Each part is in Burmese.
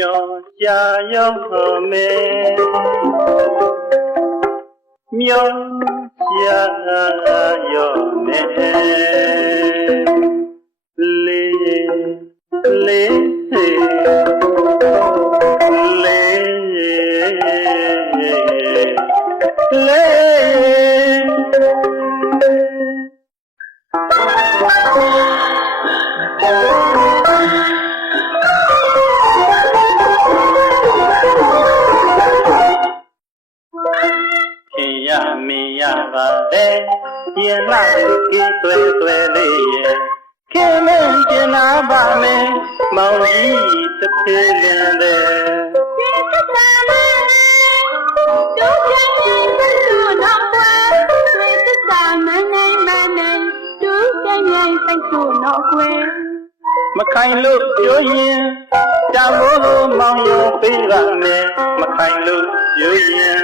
ရှာရောက်မယ်မြောင်ရှာရောက်မယ်လေးလေးလေး ပါလေရင်လာကြီးသွဲသွဲလေးရဲ့ခင်မင်းကျင်နာပါမယ်မောင်ကြီးတစ်ဖေးလင်းတဲ့စေတသာမဒုက္ခရင်ဘလူတော့ကွယ်စေတသာမနိုင်မနိုင်ဒုက္ခရင်စိတ်ဆိုတော့ကွယ် မခိုင်လို့ပြောရင်တောင်ဖို့မောင်ရုံပေးပါမယ်မခိုင်လို့ပြောရင်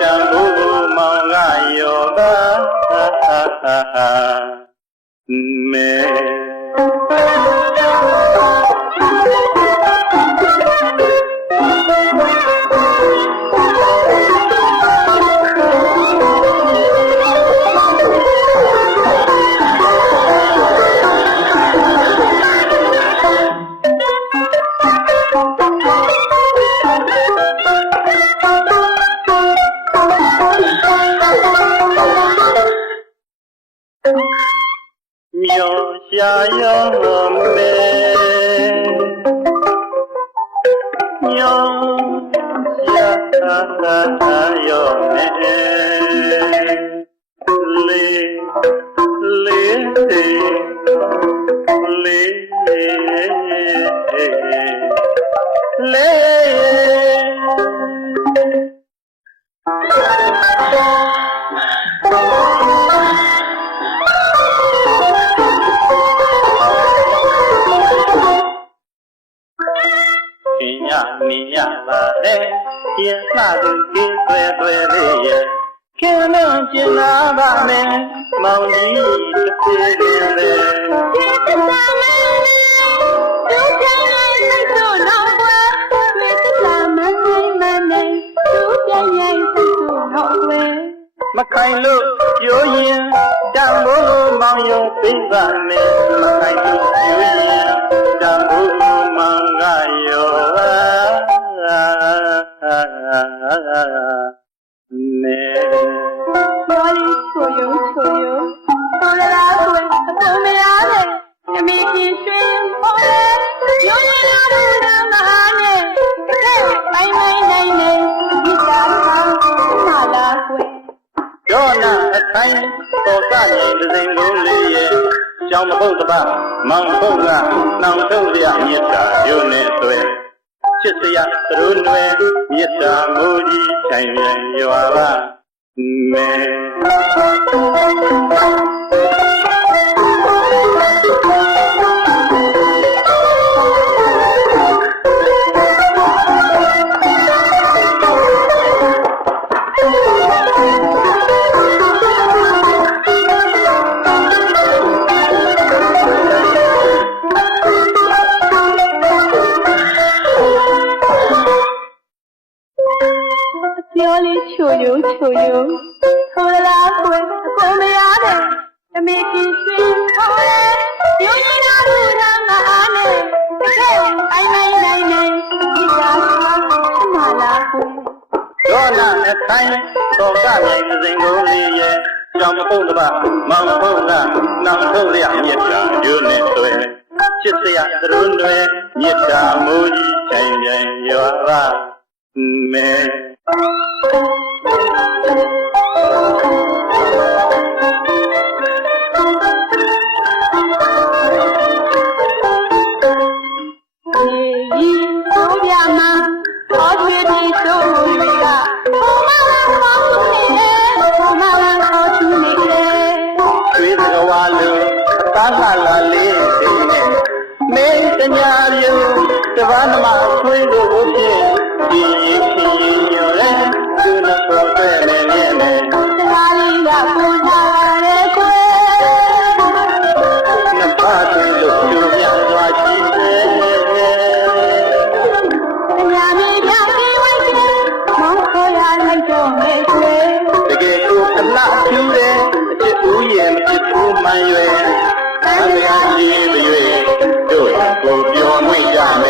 တောင်ဖို့မောင်ကယောဂဟာဟာဟာဟာမဲ ရှာရောက်မယ်မြော်ရှာရောက်မယ်လေးလေးလေးလေး ခင်ရနေရပါလေရင်လှသူကြီးသွဲသွဲလေးရဲ့ခင်လုံးကျင်လာပါမယ်မောင်ကြီးတစ်ပြေးလေးလေစေတသာမဒုက္ခရင်စိတ်ဆိုတော့ကွယ်စေတသာမနိုင်မနိုင်ဒုက္ခရင်စိတ်ဆိုတော့ကွယ်မခိုင်လို့ပြောရင်တံမိုးမောင်ရုံပြပါမယ်မခိုင်လို့ပြောရင်တံမိုး ကြီးရွှင်ပေါ်လေရုံးရလို့ဓမ္မအားနဲ့မိုင်းမိုင်းနိုင်နေဒီသာသာနာလာကွယ်ဒေါနာအတိုင်းတော်ကနေဒဇင်ကိုလေးရဲ့ကြောင်မဟုတ်တပါမောင်ဟုတ်ကနှောင်ထုတ်ရမြတ်တာယုံနေသွဲချစ်စရာသရုံးွယ်မြတ်တာမူကြီးဆိုင်ပြန်ရွာပါမဲပြော လေးချိုယုံချိုယုံပေါ်လာကွယ်အပေါ်မရနဲ့နမီကြီးရွှင်ပေါ်လေရုံးရလို့ဓမ္မအားနဲ့မိုင်းမိုင်းနိုင်နေဒီသာသာနာလာကွယ်ဒေါနာအတိုင်းတော်ကနေဒဇင်ကိုလေးရဲ့ကြောင်မဟုတ်တပါမောင်ဟုတ်ကနှောင်ထုတ်ရမြတ်တာယုံနေသွဲချစ်စရာသရုံးွယ်မြတ်တာမူကြီးဆိုင်ပြန်ရွာပါမဲဒီတို့ပြမဟောကျွေးဒီတို့တွေကဘုမဟောချူနေလေဘုမဟောချူနေလေကျွေး သကဝါလိုအသားလာလာလေးစိတ်နဲ့မင်းတညာပြုတပန်းမ လှအဖြူတယ်အချစ်ဦးရင်အချစ်ဦးမှန်ရွယ်အမေအကြီးတွေတို့ကိုပြောမိကြမယ်